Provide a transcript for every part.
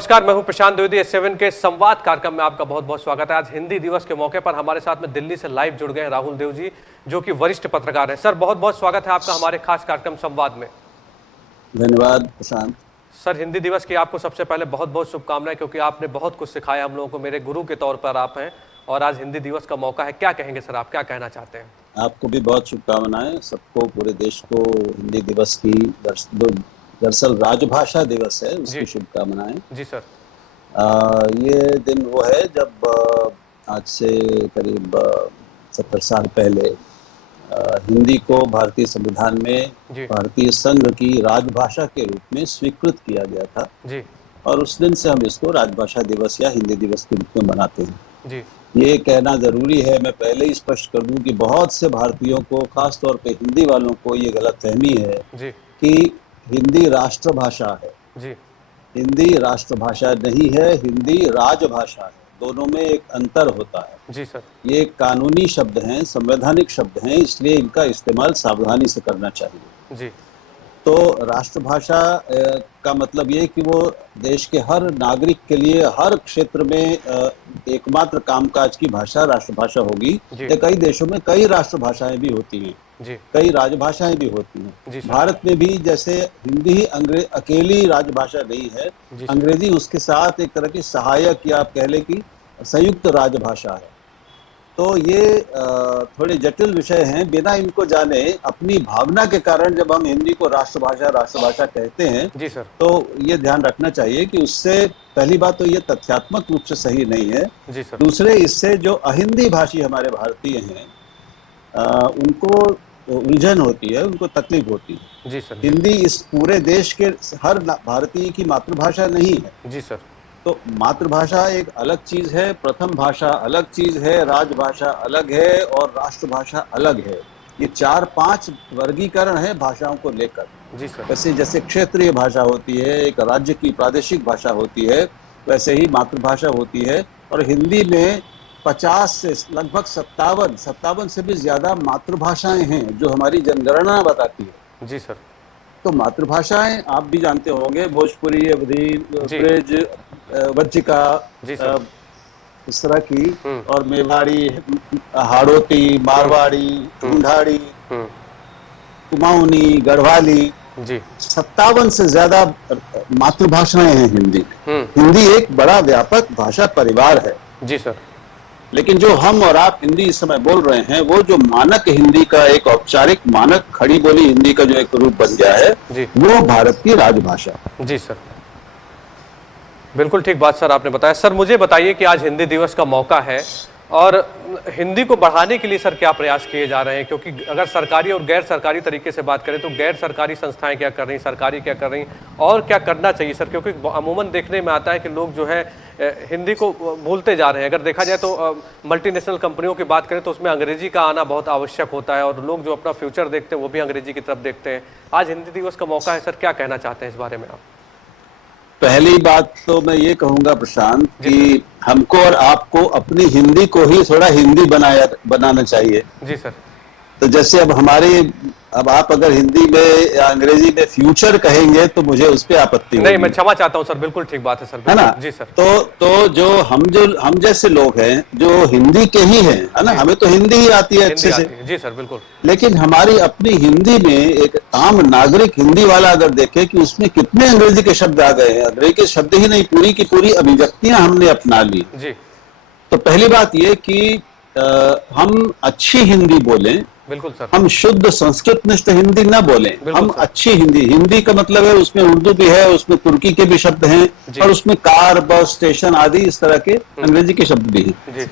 नमस्कार, मैं हूं प्रशांत द्विवेदी। S7 के संवाद कार्यक्रम में आपका बहुत बहुत स्वागत है। आज हिंदी दिवस के मौके पर हमारे साथ में दिल्ली से लाइव जुड़ गए हैं राहुल देव जी, जो कि वरिष्ठ पत्रकार हैं। सर, बहुत बहुत स्वागत है आपका हमारे खास कार्यक्रम संवाद में। धन्यवाद प्रशांत। सर, हिंदी दिवस की आपको सबसे पहले बहुत बहुत शुभकामनाएं, क्योंकि आपने बहुत कुछ सिखाया हम लोगों को, मेरे गुरु के तौर पर आप हैं और आज हिंदी दिवस का मौका है। क्या कहेंगे सर, आप क्या कहना चाहते हैं? आपको भी बहुत शुभकामनाएं, सबको, पूरे देश को हिंदी दिवस की, दरअसल राजभाषा दिवस है, उसकी शुभकामनाएं। जी सर। ये दिन वो है जब आज से करीब 70 साल पहले हिंदी को भारतीय संविधान में भारतीय संघ की राजभाषा के रूप में स्वीकृत किया गया था जी। और उस दिन से हम इसको राजभाषा दिवस या हिंदी दिवस के रूप में मनाते हैं जी। ये कहना जरूरी है, मैं पहले ही स्पष्ट कर दूं कि बहुत से भारतीयों को, खास तौर पे हिंदी वालों को, ये गलतफहमी है जी। कि हिंदी राष्ट्रभाषा है। जी। हिंदी राष्ट्रभाषा नहीं है, हिंदी राजभाषा है। दोनों में एक अंतर होता है। जी सर। ये कानूनी शब्द हैं, संवैधानिक शब्द हैं, इसलिए इनका इस्तेमाल सावधानी से करना चाहिए। जी। तो राष्ट्रभाषा का मतलब ये कि वो देश के हर नागरिक के लिए हर क्षेत्र में एकमात्र कामकाज की भाषा राष्ट्रभाषा होगी। कई देशों में कई राष्ट्रभाषाएं भी होती हैं, कई राजभाषाएं भी होती हैं। भारत में भी जैसे हिंदी ही अकेली राजभाषा नहीं है, अंग्रेजी उसके साथ एक तरह की सहायक या आप कह लें कि संयुक्त राजभाषा है। तो ये थोड़े जटिल विषय हैं। बिना इनको जाने, अपनी भावना के कारण जब हम हिंदी को राष्ट्रभाषा कहते हैं, जी सर, तो ये ध्यान रखना चाहिए कि उससे पहली बात तो ये तथ्यात्मक रूप से सही नहीं है। जी सर। दूसरे, इससे जो अहिंदी भाषी हमारे भारतीय हैं उनको उलझन होती है, उनको तकलीफ होती है। जी सर। हिंदी इस पूरे देश के हर भारतीय की मातृभाषा नहीं है। जी सर। तो मातृभाषा एक अलग चीज है, प्रथम भाषा अलग चीज है, राजभाषा अलग है और राष्ट्रभाषा अलग है। ये 4-5 वर्गीकरण है भाषाओं को लेकर। जी सर। वैसे जैसे क्षेत्रीय भाषा होती है, एक राज्य की प्रादेशिक भाषा होती है, वैसे ही मातृभाषा होती है। और हिंदी में 50 से लगभग 57 से भी ज्यादा मातृभाषाएं हैं जो हमारी जनगणना बताती है। जी सर। तो मातृभाषाएं आप भी जानते होंगे, भोजपुरी, अवधी, ब्रज, वज्जिका, इस तरह की, और मेवाड़ी, हाड़ोती, मारवाड़ी, ढूंढाड़ी, कुमाऊनी, गढ़वाली, 57 से ज्यादा मातृभाषाएं हैं हिंदी में। हिंदी एक बड़ा व्यापक भाषा परिवार है। जी सर। लेकिन जो हम और आप हिंदी इस समय बोल रहे हैं, वो जो मानक हिंदी का, एक औपचारिक मानक खड़ी बोली हिंदी का जो एक रूप बन गया है, वो भारत की राजभाषा। जी सर, बिल्कुल ठीक बात सर आपने बताया। सर, मुझे बताइए कि आज हिंदी दिवस का मौका है और हिंदी को बढ़ाने के लिए सर क्या प्रयास किए जा रहे हैं? क्योंकि अगर सरकारी और गैर सरकारी तरीके से बात करें तो गैर सरकारी संस्थाएं क्या कर रही, सरकारी क्या कर रही, और क्या करना चाहिए सर? क्योंकि अमूमन देखने में आता है कि लोग जो है हिंदी को भूलते जा रहे हैं। अगर देखा जाए तो मल्टीनेशनल कंपनियों की बात करें तो उसमें अंग्रेजी का आना बहुत आवश्यक होता है और लोग जो अपना फ्यूचर देखते हैं वो भी अंग्रेजी की तरफ देखते हैं। आज हिंदी दिवस का मौका है सर, क्या कहना चाहते हैं इस बारे में आप? पहली बात तो मैं ये कहूंगा प्रशांत कि हमको और आपको अपनी हिंदी को ही थोड़ा हिंदी बनाना चाहिए। जी सर। तो जैसे अब आप अगर हिंदी में या अंग्रेजी में फ्यूचर कहेंगे तो मुझे उस पर आपत्ति नहीं, मैं क्षमा चाहता हूं सर, बिल्कुल ठीक बात है सर, है ना? जी सर। तो जो हम जैसे लोग हैं जो हिंदी के ही हैं, है ना, हमें तो हिंदी ही आती है अच्छे से। जी सर, बिल्कुल। लेकिन हमारी अपनी हिंदी में एक आम नागरिक हिंदी वाला अगर देखे कि उसमें कितने अंग्रेजी के शब्द आ गए हैं, अंग्रेजी के शब्द ही नहीं, पूरी की पूरी अभिव्यक्तियां हमने अपना ली। जी। तो पहली बात ये कि हम अच्छी हिंदी बोलें। बिल्कुल सर। हम शुद्ध संस्कृत निष्ठ हिंदी ना बोलें, हम अच्छी हिंदी का मतलब है उसमें उर्दू भी है, उसमें तुर्की के भी शब्द हैं और उसमें कार, बस, स्टेशन आदि इस तरह के अंग्रेजी के शब्द भी हैं।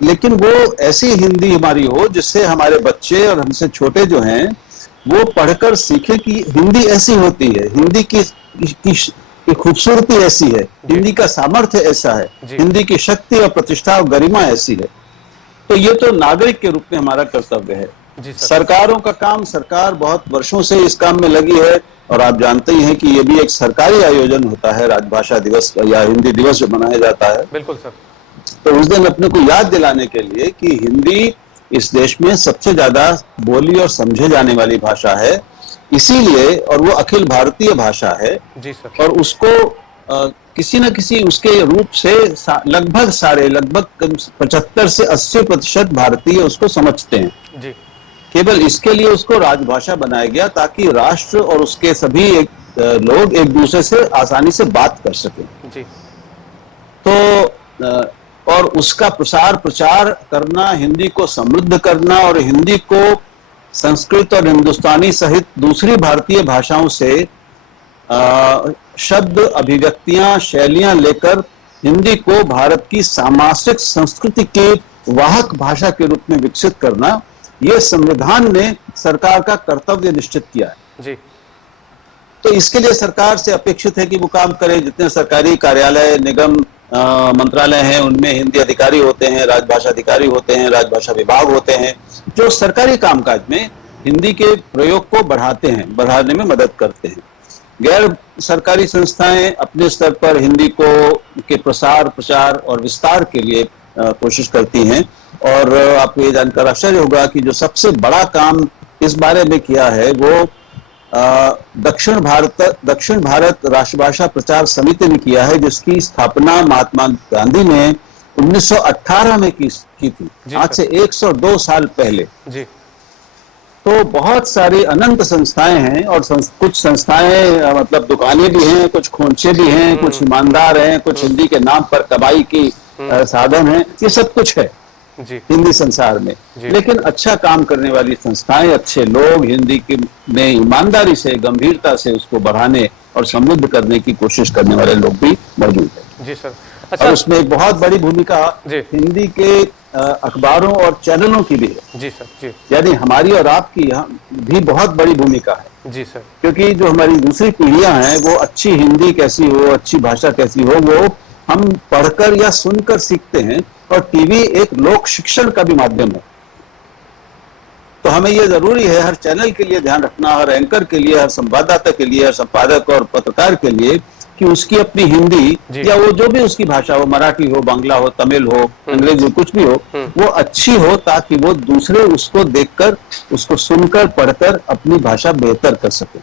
लेकिन वो ऐसी हिंदी हमारी हो जिससे हमारे बच्चे और हमसे छोटे जो हैं वो पढ़कर सीखे कि हिंदी ऐसी होती है, हिंदी की खूबसूरती ऐसी है, हिंदी का सामर्थ्य ऐसा है, हिंदी की शक्ति और प्रतिष्ठा और गरिमा ऐसी है। तो ये तो नागरिक के रूप में हमारा कर्तव्य है। सरकारों का काम, सरकार बहुत वर्षों से इस काम में लगी है और आप जानते ही हैं कि ये भी एक सरकारी आयोजन होता है, राजभाषा दिवस या हिंदी दिवस जो मनाया जाता है। बिल्कुल सर। तो उस दिन अपने को याद दिलाने के लिए कि हिंदी इस देश में सबसे ज्यादा बोली और समझे जाने वाली भाषा है, इसीलिए, और वो अखिल भारतीय भाषा है। जी सर। और उसको किसी न किसी उसके रूप से लगभग 75 से 80% भारतीय उसको समझते हैं जी। केवल इसके लिए उसको राजभाषा बनाया गया ताकि राष्ट्र और उसके सभी लोग एक दूसरे से आसानी से बात कर सकें। जी। तो और उसका प्रसार प्रचार करना, हिंदी को समृद्ध करना और हिंदी को संस्कृत और हिंदुस्तानी सहित दूसरी भारतीय भाषाओं से शब्द, अभिव्यक्तियां, शैलियां लेकर हिंदी को भारत की सामासिक संस्कृति के वाहक भाषा के रूप में विकसित करना, यह संविधान ने सरकार का कर्तव्य निश्चित किया है। जी। तो इसके लिए सरकार से अपेक्षित है कि वो काम करे। जितने सरकारी कार्यालय, निगम, मंत्रालय हैं, उनमें हिंदी अधिकारी होते हैं, राजभाषा अधिकारी होते हैं, राजभाषा विभाग होते हैं, जो सरकारी कामकाज में हिंदी के प्रयोग को बढ़ाने में मदद करते हैं। गैर सरकारी संस्थाएं अपने स्तर पर हिंदी के प्रसार, प्रचार और विस्तार के लिए कोशिश करती हैं। और आपको ये जानकर आश्चर्य होगा कि जो सबसे बड़ा काम इस बारे में किया है वो दक्षिण भारत राष्ट्रभाषा प्रचार समिति ने किया है, जिसकी स्थापना महात्मा गांधी ने 1918 में की थी, आज से 102 साल पहले। जी। तो बहुत सारी अनंत संस्थाएं हैं और कुछ संस्थाएं मतलब दुकानें भी हैं, कुछ खोंचे भी हैं, कुछ ईमानदार हैं, कुछ हिंदी के नाम पर कमाई की साधन है। ये सब कुछ है जी। हिंदी संसार में। लेकिन अच्छा काम करने वाली संस्थाएं, अच्छे लोग हिंदी में ईमानदारी से, गंभीरता से उसको बढ़ाने और समृद्ध करने की कोशिश करने वाले लोग भी मौजूद हैं। जी सर। अच्छा, और उसमें एक बहुत बड़ी भूमिका हिंदी के अखबारों और चैनलों की भी है। जी सर। जी। यानी हमारी और आपकी यहाँ भी बहुत बड़ी भूमिका है। जी सर। क्योंकि जो हमारी दूसरी पीढ़ियां हैं वो अच्छी हिंदी कैसी हो, अच्छी भाषा कैसी हो, वो हम पढ़कर या सुनकर सीखते हैं। और टीवी एक लोक शिक्षण का भी माध्यम है। तो हमें यह जरूरी है हर चैनल के लिए ध्यान रखना, हर एंकर के लिए, हर संवाददाता के लिए, हर संपादक और पत्रकार के लिए कि उसकी अपनी हिंदी या वो जो भी उसकी भाषा हो, मराठी हो, बांग्ला हो, तमिल हो, अंग्रेजी, कुछ भी हो, वो अच्छी हो ताकि वो दूसरे उसको देखकर, उसको सुनकर, पढ़कर अपनी भाषा बेहतर कर सके।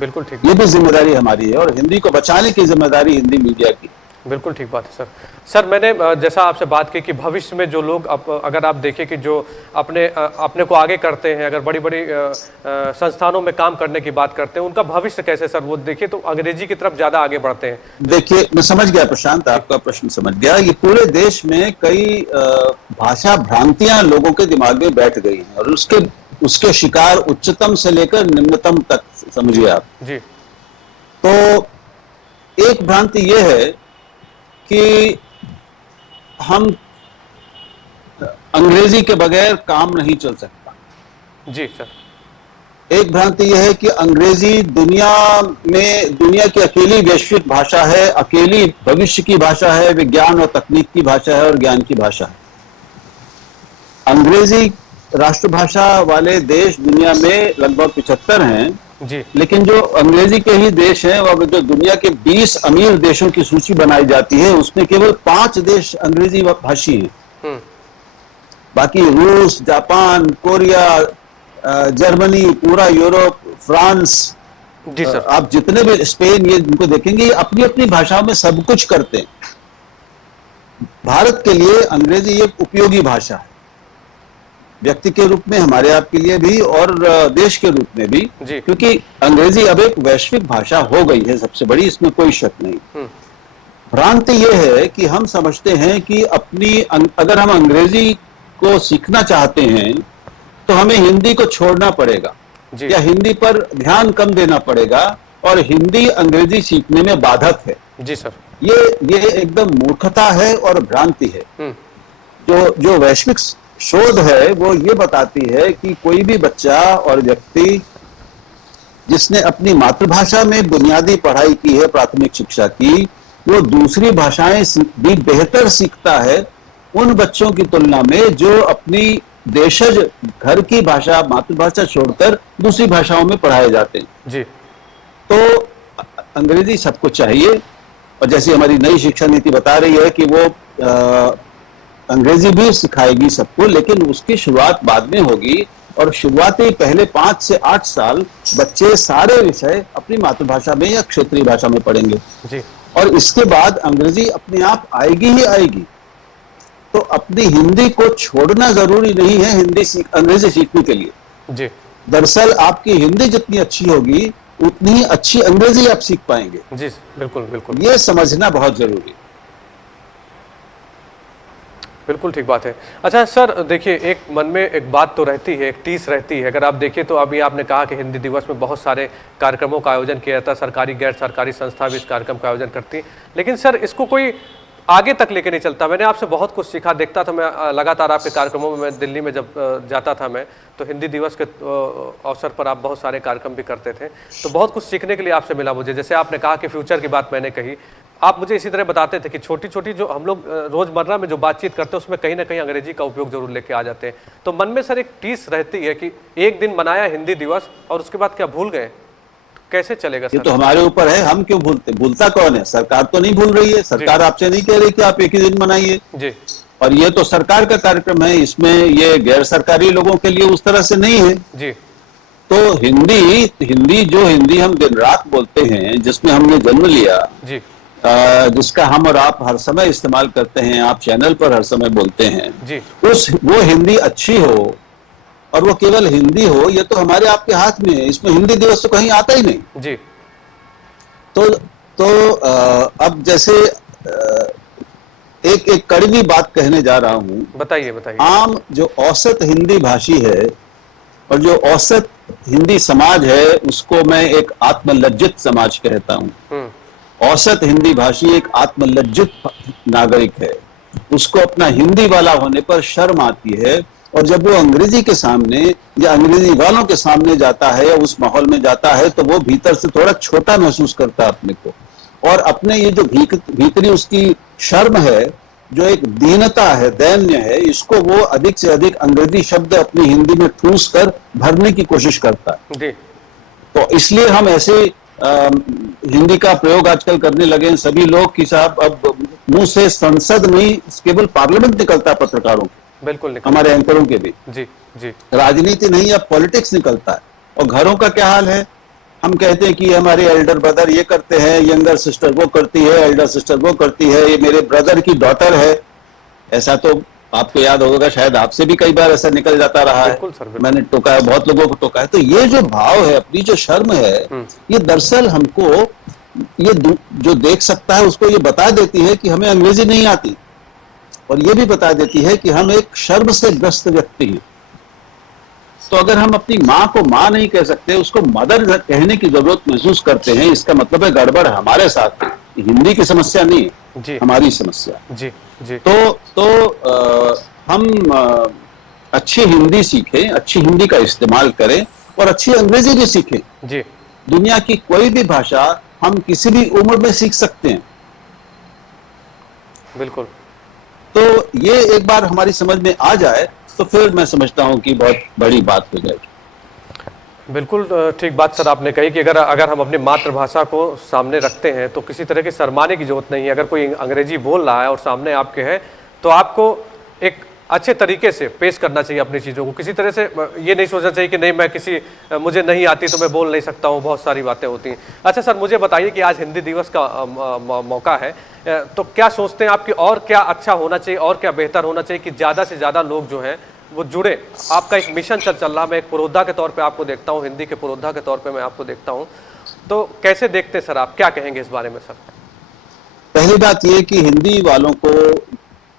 बिल्कुल ठीक। ये भी जिम्मेदारी हमारी है और हिंदी को बचाने की जिम्मेदारी हिंदी मीडिया की। बिल्कुल ठीक बात है सर। सर, मैंने जैसा आपसे बात की कि भविष्य में जो लोग अगर आप देखें कि जो अपने को आगे करते हैं, अगर बड़ी बड़ी संस्थानों में काम करने की बात करते हैं, उनका भविष्य कैसे सर वो देखें तो अंग्रेजी की तरफ ज्यादा आगे बढ़ते हैं। देखिए, मैं समझ गया प्रशांत, आपका प्रश्न समझ गया। ये पूरे देश में कई भाषा भ्रांतियां लोगों के दिमाग में बैठ गई हैं और उसके शिकार उच्चतम से लेकर निम्नतम तक समझिए आप जी। तो एक भ्रांति यह है कि हम अंग्रेजी के बगैर काम नहीं चल सकता। जी सर। एक भ्रांति यह है कि अंग्रेजी दुनिया की अकेली वैश्विक भाषा है, अकेली भविष्य की भाषा है, विज्ञान और तकनीक की भाषा है और ज्ञान की भाषा है। अंग्रेजी राष्ट्रभाषा वाले देश दुनिया में लगभग 75 हैं जी। लेकिन जो अंग्रेजी के ही देश हैं, और जो दुनिया के 20 अमीर देशों की सूची बनाई जाती है उसमें केवल 5 देश अंग्रेजी भाषी हैं। बाकी रूस, जापान, कोरिया, जर्मनी, पूरा यूरोप, फ्रांस, जी सर, आप जितने भी, स्पेन, ये इनको देखेंगे अपनी अपनी भाषाओं में सब कुछ करते हैं। भारत के लिए अंग्रेजी एक उपयोगी भाषा है, व्यक्ति के रूप में, हमारे आपके लिए भी और देश के रूप में भी, क्योंकि अंग्रेजी अब एक वैश्विक भाषा हो गई है सबसे बड़ी, इसमें कोई शक नहीं। भ्रांति यह है कि हम समझते हैं कि अगर हम अंग्रेजी को सीखना चाहते हैं तो हमें हिंदी को छोड़ना पड़ेगा या हिंदी पर ध्यान कम देना पड़ेगा और हिंदी अंग्रेजी सीखने में बाधक है। जी सर, ये एकदम मूर्खता है और भ्रांति है। जो वैश्विक शोध है वो ये बताती है कि कोई भी बच्चा और व्यक्ति जिसने अपनी मातृभाषा में बुनियादी पढ़ाई की है, प्राथमिक शिक्षा की, वो दूसरी भाषाएं भी बेहतर सीखता है उन बच्चों की तुलना में जो अपनी देशज घर की भाषा, मातृभाषा छोड़कर दूसरी भाषाओं में पढ़ाए जाते हैं। जी। तो अंग्रेजी सबको चाहिए और जैसी हमारी नई शिक्षा नीति बता रही है कि वो अंग्रेजी भी सिखाएगी सबको, लेकिन उसकी शुरुआत बाद में होगी और शुरुआती पहले 5 से 8 साल बच्चे सारे विषय अपनी मातृभाषा में या क्षेत्रीय भाषा में पढ़ेंगे। जी। और इसके बाद अंग्रेजी अपने आप आएगी ही आएगी। तो अपनी हिंदी को छोड़ना जरूरी नहीं है अंग्रेजी सीखने के लिए। जी दरअसल आपकी हिंदी जितनी अच्छी होगी उतनी ही अच्छी अंग्रेजी आप सीख पाएंगे। जी, बिल्कुल बिल्कुल, ये समझना बहुत जरूरी है। बिल्कुल ठीक बात है। अच्छा सर, देखिए एक मन में एक बात तो रहती है, एक टीस रहती है। अगर आप देखिए तो अभी आपने कहा कि हिंदी दिवस में बहुत सारे कार्यक्रमों का आयोजन किया जाता है, सरकारी गैर सरकारी संस्था भी इस कार्यक्रम का आयोजन करती है, लेकिन सर इसको कोई आगे तक लेके नहीं चलता। मैंने आपसे बहुत कुछ सीखा, देखता था मैं लगातार आपके कार्यक्रमों में। मैं दिल्ली में जब जाता था मैं, तो हिंदी दिवस के अवसर पर आप बहुत सारे कार्यक्रम भी करते थे, तो बहुत कुछ सीखने के लिए आपसे मिला मुझे। जैसे आपने कहा कि फ्यूचर की बात मैंने कही, आप मुझे इसी तरह बताते थे कि छोटी छोटी जो हम लोग रोजमर्रा में जो बातचीत करते हैं उसमें कहीं ना कहीं अंग्रेजी का उपयोग जरूर लेके आ जाते हैं। तो मन में सर एक टीस रहती है कि एक दिन मनाया हिंदी दिवस और उसके बाद क्या भूल गए? कैसे चलेगा सर? ये तो हमारे ऊपर है, हम क्यों भूलते? भूलता कौन है? सरकार तो नहीं भूल रही है। सरकार आपसे नहीं कह रही कि आप एक ही दिन मनाइए जी। और ये तो सरकार का कार्यक्रम है, इसमें ये गैर सरकारी लोगों के लिए उस तरह से नहीं है जी। तो हिंदी हम दिन रात बोलते हैं, जिसमें हमने जन्म लिया जी। जिसका हम और आप हर समय इस्तेमाल करते हैं, आप चैनल पर हर समय बोलते हैं जी। वो हिंदी अच्छी हो और वो केवल हिंदी हो, ये तो हमारे आपके हाथ में है। इसमें हिंदी दिवस तो कहीं आता ही नहीं। जी। तो अब जैसे एक कड़वी बात कहने जा रहा हूं। बताइए बताइए। आम जो औसत हिंदी भाषी है और जो औसत हिंदी समाज है, उसको मैं एक आत्मलज्जित समाज कहता हूं। औसत हिंदी भाषी एक आत्मलज्जित नागरिक है, उसको अपना हिंदी वाला होने पर शर्म आती है, और जब वो अंग्रेजी के सामने या अंग्रेजी वालों के सामने जाता है या उस माहौल में जाता है तो वो भीतर से थोड़ा छोटा महसूस करता है अपने को, और अपने ये जो भीतरी उसकी शर्म है, जो एक दीनता है, दैन्य है, इसको वो अधिक से अधिक अंग्रेजी शब्द अपनी हिंदी में ठूस कर भरने की कोशिश करता है। जी। तो इसलिए हम ऐसे हिंदी का प्रयोग आजकल करने लगे हैं सभी लोग कि साहब अब मुंह से संसद नहीं, केवल पार्लियामेंट निकलता है पत्रकारों के, बिल्कुल हमारे एंकरों के भी। जी जी। राजनीति नहीं, अब पॉलिटिक्स निकलता है। और घरों का क्या हाल है? हम कहते हैं कि हमारे एल्डर ब्रदर ये करते हैं, यंगर सिस्टर वो करती है, एल्डर सिस्टर वो करती है, ये मेरे ब्रदर की डॉटर है। ऐसा तो आपको याद होगा, शायद आपसे भी कई बार ऐसा निकल जाता रहा है। मैंने टोका है, बहुत लोगों को टोका है। तो ये जो भाव है, अपनी जो शर्म है, ये दरअसल हमको ये जो देख सकता है उसको ये बता देती है कि हमें अंग्रेजी नहीं आती, और ये भी बता देती है कि हम एक शर्म से ग्रस्त व्यक्ति हैं। तो अगर हम अपनी माँ को माँ नहीं कह सकते, उसको मदर कहने की जरूरत महसूस करते हैं, इसका मतलब है गड़बड़ हमारे साथ है। हिंदी की समस्या नहीं, हमारी समस्या। जी जी। हम अच्छी हिंदी सीखें, अच्छी हिंदी का इस्तेमाल करें और अच्छी अंग्रेजी भी सीखें। जी। दुनिया की कोई भी भाषा हम किसी भी उम्र में सीख सकते हैं। बिल्कुल। तो ये एक बार हमारी समझ में आ जाए तो फिर मैं समझता हूं कि बहुत बड़ी बात हो जाएगी। बिल्कुल ठीक बात सर आपने कही कि अगर हम अपनी मातृभाषा को सामने रखते हैं तो किसी तरह की शर्माने की जरूरत नहीं है। अगर कोई अंग्रेजी बोल रहा है और सामने आपके है तो आपको एक अच्छे तरीके से पेश करना चाहिए अपनी चीज़ों को। किसी तरह से ये नहीं सोचना चाहिए कि नहीं मैं मुझे नहीं आती तो मैं बोल नहीं सकता हूँ, बहुत सारी बातें होती हैं। अच्छा सर, मुझे बताइए कि आज हिंदी दिवस का मौका है, तो क्या सोचते हैं आपकी और क्या अच्छा होना चाहिए और क्या बेहतर होना चाहिए कि ज़्यादा से ज़्यादा लोग जो हैं वो जुड़े? आपका एक मिशन चल रहा, मैं एक पुरोधा के तौर पे आपको देखता हूँ, हिंदी के पुरोधा के तौर पे मैं आपको देखता हूँ, तो कैसे देखते सर, आप क्या कहेंगे इस बारे में सर? पहली बात ये कि हिंदी वालों को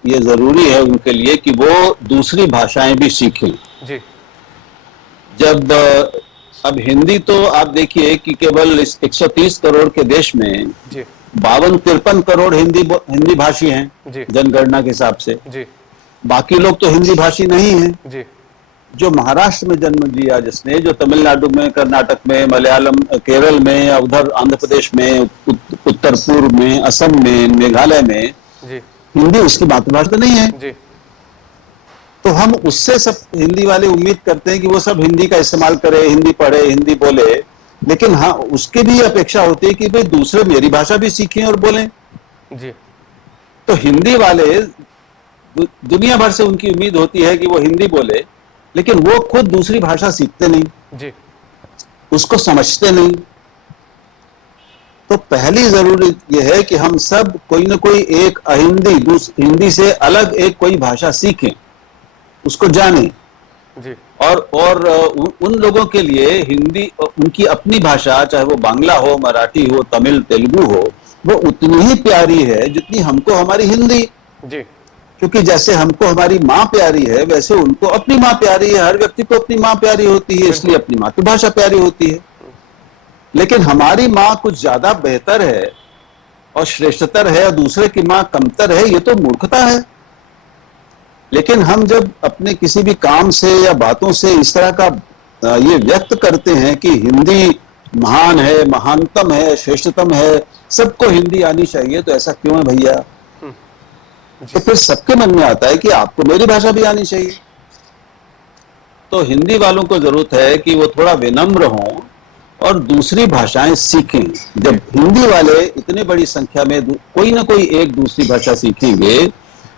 ये जरूरी है उनके लिए कि वो दूसरी भाषाएं भी सीखें। जी। जब अब हिंदी तो आप देखिए कि केवल 130 करोड़ के देश में 52-53 करोड़ हिंदी भाषी हैं जनगणना के हिसाब से। जी। बाकी लोग तो हिंदी भाषी नहीं हैं। जी। जो महाराष्ट्र में जन्म लिया जिसने, जो तमिलनाडु में, कर्नाटक में, मलयालम, केरल में, या उधर आंध्र प्रदेश में, उत्तर पूर्व में, असम में, मेघालय में, जी, हिंदी उसकी मातृभाषा तो नहीं है। जी। तो हम उससे सब हिंदी वाले उम्मीद करते हैं कि वो सब हिंदी का इस्तेमाल करे, हिंदी पढ़े, हिंदी बोले, लेकिन हाँ उसकी भी अपेक्षा होती है कि भाई दूसरे मेरी भाषा भी सीखें और बोलें। जी। तो हिंदी वाले दुनिया भर से उनकी उम्मीद होती है कि वो हिंदी बोले, लेकिन वो खुद दूसरी भाषा सीखते नहीं। जी। उसको समझते नहीं। तो पहली जरूरी यह है कि हम सब कोई ना कोई एक हिंदी से अलग एक कोई भाषा सीखें, उसको जानें। जी। और उन लोगों के लिए हिंदी उनकी अपनी भाषा, चाहे वो बांग्ला हो, मराठी हो, तमिल, तेलुगु हो, वो उतनी ही प्यारी है जितनी हमको हमारी हिंदी। जी। क्योंकि जैसे हमको हमारी माँ प्यारी है, वैसे उनको अपनी माँ प्यारी है। हर व्यक्ति को अपनी माँ प्यारी होती है, इसलिए अपनी मातृभाषा प्यारी होती है। लेकिन हमारी माँ कुछ ज्यादा बेहतर है और श्रेष्ठतर है और दूसरे की माँ कमतर है, ये तो मूर्खता है। लेकिन हम जब अपने किसी भी काम से या बातों से इस तरह का ये व्यक्त करते हैं कि हिंदी महान है, महानतम है, श्रेष्ठतम है, सबको हिंदी आनी चाहिए, तो ऐसा क्यों है भैया? तो फिर सबके मन में आता है कि आपको मेरी भाषा भी आनी चाहिए। तो हिंदी वालों को जरूरत है कि वो थोड़ा विनम्र हों और दूसरी भाषाएं सीखें। जब हिंदी वाले इतनी बड़ी संख्या में कोई ना कोई एक दूसरी भाषा सीखेंगे,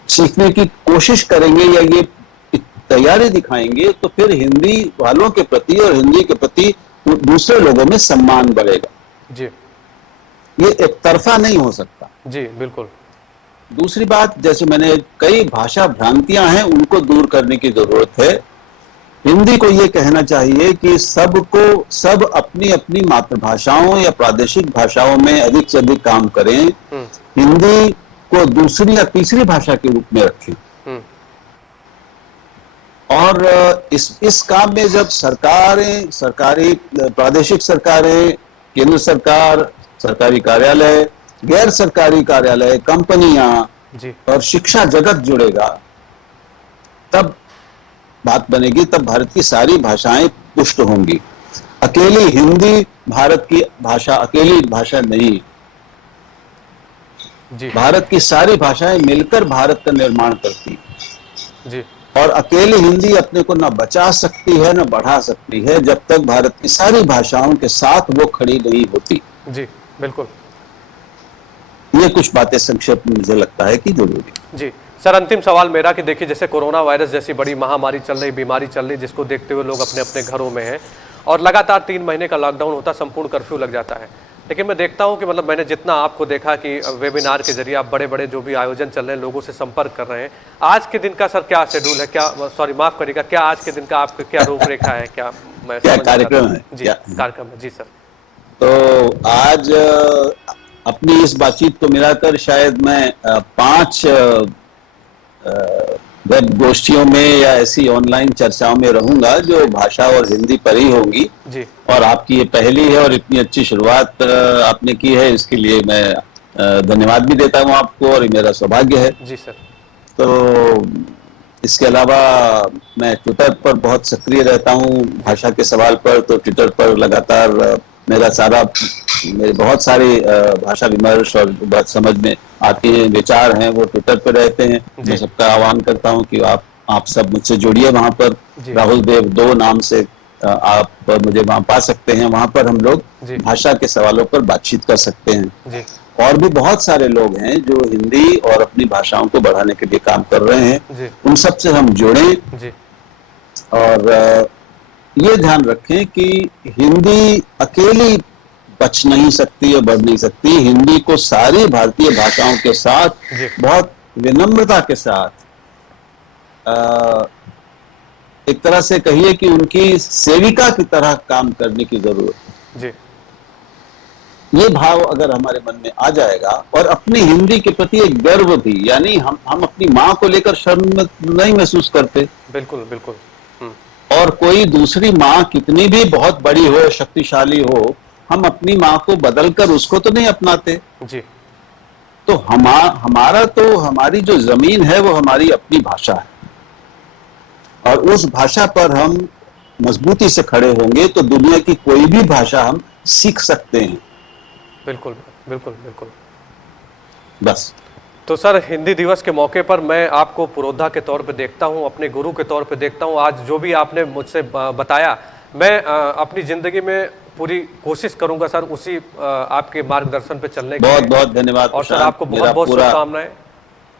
सीखने की कोशिश करेंगे या ये तैयारी दिखाएंगे, तो फिर हिंदी वालों के प्रति और हिंदी के प्रति दूसरे लोगों में सम्मान बढ़ेगा। जी। ये एक तरफा नहीं हो सकता। जी बिल्कुल। दूसरी बात, जैसे मैंने कई भाषा भ्रांतियां हैं, उनको दूर करने की जरूरत है। हिंदी को ये कहना चाहिए कि सब अपनी अपनी मातृभाषाओं या प्रादेशिक भाषाओं में अधिक से अधिक काम करें। हिंदी को दूसरी या तीसरी भाषा के रूप में रखें। और इस काम में जब सरकारी प्रादेशिक सरकारें, केंद्र सरकार, सरकारी कार्यालय, गैर सरकारी कार्यालय, कंपनियां और शिक्षा जगत जुड़ेगा, तब बात बनेगी, तब भारत की सारी भाषाएं पुष्ट होंगी। अकेली हिंदी भारत की भाषा अकेली भाषा नहीं, भारत की सारी भाषाएं मिलकर भारत का निर्माण करती जी। और अकेली हिंदी अपने को न बचा सकती है न बढ़ा सकती है, जब तक भारत की सारी भाषाओं के साथ वो खड़ी नहीं होती। जी बिल्कुल। ये कुछ बातें संक्षेप में मुझे लगता है कि जरूरी। जी सर, अंतिम सवाल मेरा कि देखिए, जैसे कोरोना वायरस जैसी बड़ी महामारी चल रही, बीमारी चल रही, जिसको देखते हुए लोग अपने अपने घरों में हैं और लगातार 3 महीने का लॉकडाउन होता, संपूर्ण कर्फ्यू लग जाता है। लेकिन मैं देखता हूं कि मतलब मैंने जितना आपको देखा कि वेबिनार के जरिए आप बड़े बड़े जो भी आयोजन चल रहे हैं, लोगों से संपर्क कर रहे हैं। आज के दिन का सर क्या शेड्यूल है? क्या, सॉरी माफ करिएगा, क्या आज के दिन का आपका क्या रूपरेखा है? क्या मैं क्या कार्यक्रम है? जी कार्यक्रम है। जी सर। तो आज अपनी इस बातचीत को मिलाकर शायद मैं 5 वेब गोष्ठियों में या ऐसी ऑनलाइन चर्चाओं में रहूंगा जो भाषा और हिंदी पर ही होंगी जी। और आपकी ये पहली है और इतनी अच्छी शुरुआत आपने की है, इसके लिए मैं धन्यवाद भी देता हूं आपको, और ये मेरा सौभाग्य है। जी सर। तो इसके अलावा मैं ट्विटर पर बहुत सक्रिय रहता हूं भाषा के सवाल पर। तो ट्विटर पर लगातार मेरे बहुत सारे भाषा विमर्श और बात समझ में आते हैं विचार हैं, वो ट्विटर पर रहते हैं। मैं सबका आह्वान करता हूं कि आप सब मुझसे जुड़िए वहां पर। राहुल देव 2 नाम से आप मुझे वहां पा सकते हैं। वहां पर हम लोग भाषा के सवालों पर बातचीत कर सकते हैं। और भी बहुत सारे लोग हैं जो हिंदी और अपनी भाषाओं को बढ़ाने के लिए काम कर रहे हैं, उन सब से हम जुड़ें। और ये ध्यान रखें कि हिंदी अकेली बच नहीं सकती और बढ़ नहीं सकती। हिंदी को सारी भारतीय भाषाओं के साथ बहुत विनम्रता के साथ, एक तरह से कहिए कि उनकी सेविका की तरह काम करने की जरूरत है। ये भाव अगर हमारे मन में आ जाएगा, और अपनी हिंदी के प्रति एक गर्व भी, यानी हम अपनी माँ को लेकर शर्म नहीं महसूस करते। बिल्कुल बिल्कुल। और कोई दूसरी माँ कितनी भी बहुत बड़ी हो, शक्तिशाली हो, हम अपनी माँ को बदलकर उसको तो नहीं अपनाते जी। तो हमारी जो जमीन है वो हमारी अपनी भाषा है, और उस भाषा पर हम मजबूती से खड़े होंगे तो दुनिया की कोई भी भाषा हम सीख सकते हैं। बिल्कुल बिल्कुल बिल्कुल। बस। तो सर, हिंदी दिवस के मौके पर मैं आपको पुरोधा के तौर पे देखता हूं, अपने गुरु के तौर पे देखता हूं। आज जो भी आपने मुझसे बताया, मैं अपनी जिंदगी में पूरी कोशिश करूंगा सर उसी आपके मार्गदर्शन पे चलने के लिए। बहुत बहुत धन्यवाद। और सर आपको बहुत बहुत शुभकामनाएं,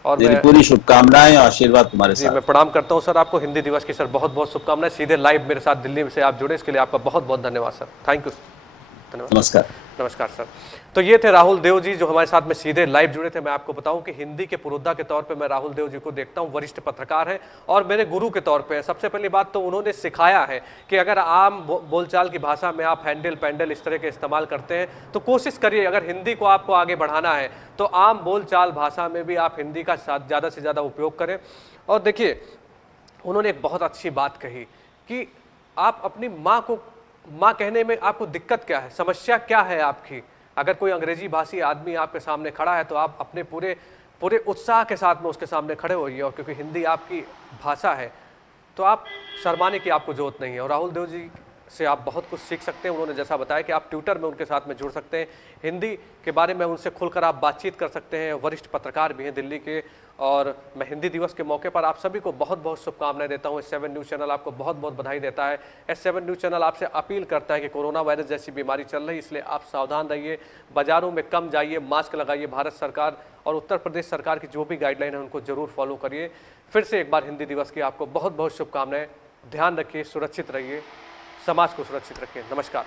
और मेरी पूरी शुभकामनाएं और आशीर्वाद तुम्हारे साथ। मैं प्रणाम करता हूं सर आपको। हिंदी दिवस की सर बहुत बहुत शुभकामनाएं। सीधे लाइव मेरे साथ दिल्ली से आप जुड़े, इसके लिए आपका बहुत बहुत धन्यवाद सर। Thank you. धन्यवाद। नमस्कार। नमस्कार सर। तो ये थे राहुल देव जी जो हमारे साथ में सीधे लाइव जुड़े थे। मैं आपको बताऊं कि हिंदी के पुरोधा के तौर पे मैं राहुल देव जी को देखता हूं, वरिष्ठ पत्रकार हैं और मेरे गुरु के तौर पे। सबसे पहली बात तो उन्होंने सिखाया है कि अगर आम बोलचाल की भाषा में आप हैंडल पैंडल इस तरह के इस्तेमाल करते हैं तो कोशिश करिए, अगर हिंदी को आपको आगे बढ़ाना है तो आम बोलचाल भाषा में भी आप हिंदी का ज़्यादा से ज़्यादा उपयोग करें। और देखिए, उन्होंने एक बहुत अच्छी बात कही कि आप अपनी माँ कहने में आपको दिक्कत क्या है, समस्या क्या है आपकी। अगर कोई अंग्रेजी भाषी आदमी आपके सामने खड़ा है तो आप अपने पूरे उत्साह के साथ में उसके सामने खड़े होइए, और क्योंकि हिंदी आपकी भाषा है तो आप शर्माने की आपको जरूरत नहीं है। और राहुल देव जी से आप बहुत कुछ सीख सकते हैं। उन्होंने जैसा बताया कि आप ट्विटर में उनके साथ में जुड़ सकते हैं, हिंदी के बारे में उनसे खुलकर आप बातचीत कर सकते हैं। वरिष्ठ पत्रकार भी हैं दिल्ली के। और मैं हिंदी दिवस के मौके पर आप सभी को बहुत बहुत शुभकामनाएं देता हूं। S7 न्यूज़ चैनल आपको बहुत बहुत बधाई देता है। S7 न्यूज़ चैनल आपसे अपील करता है कि कोरोना वायरस जैसी बीमारी चल रही है, इसलिए आप सावधान रहिए, बाजारों में कम जाइए, मास्क लगाइए। भारत सरकार और उत्तर प्रदेश सरकार की जो भी गाइडलाइन है उनको जरूर फॉलो करिए। फिर से एक बार हिंदी दिवस की आपको बहुत बहुत शुभकामनाएं। ध्यान रखिए, सुरक्षित रहिए, समाज को सुरक्षित रखिए। नमस्कार।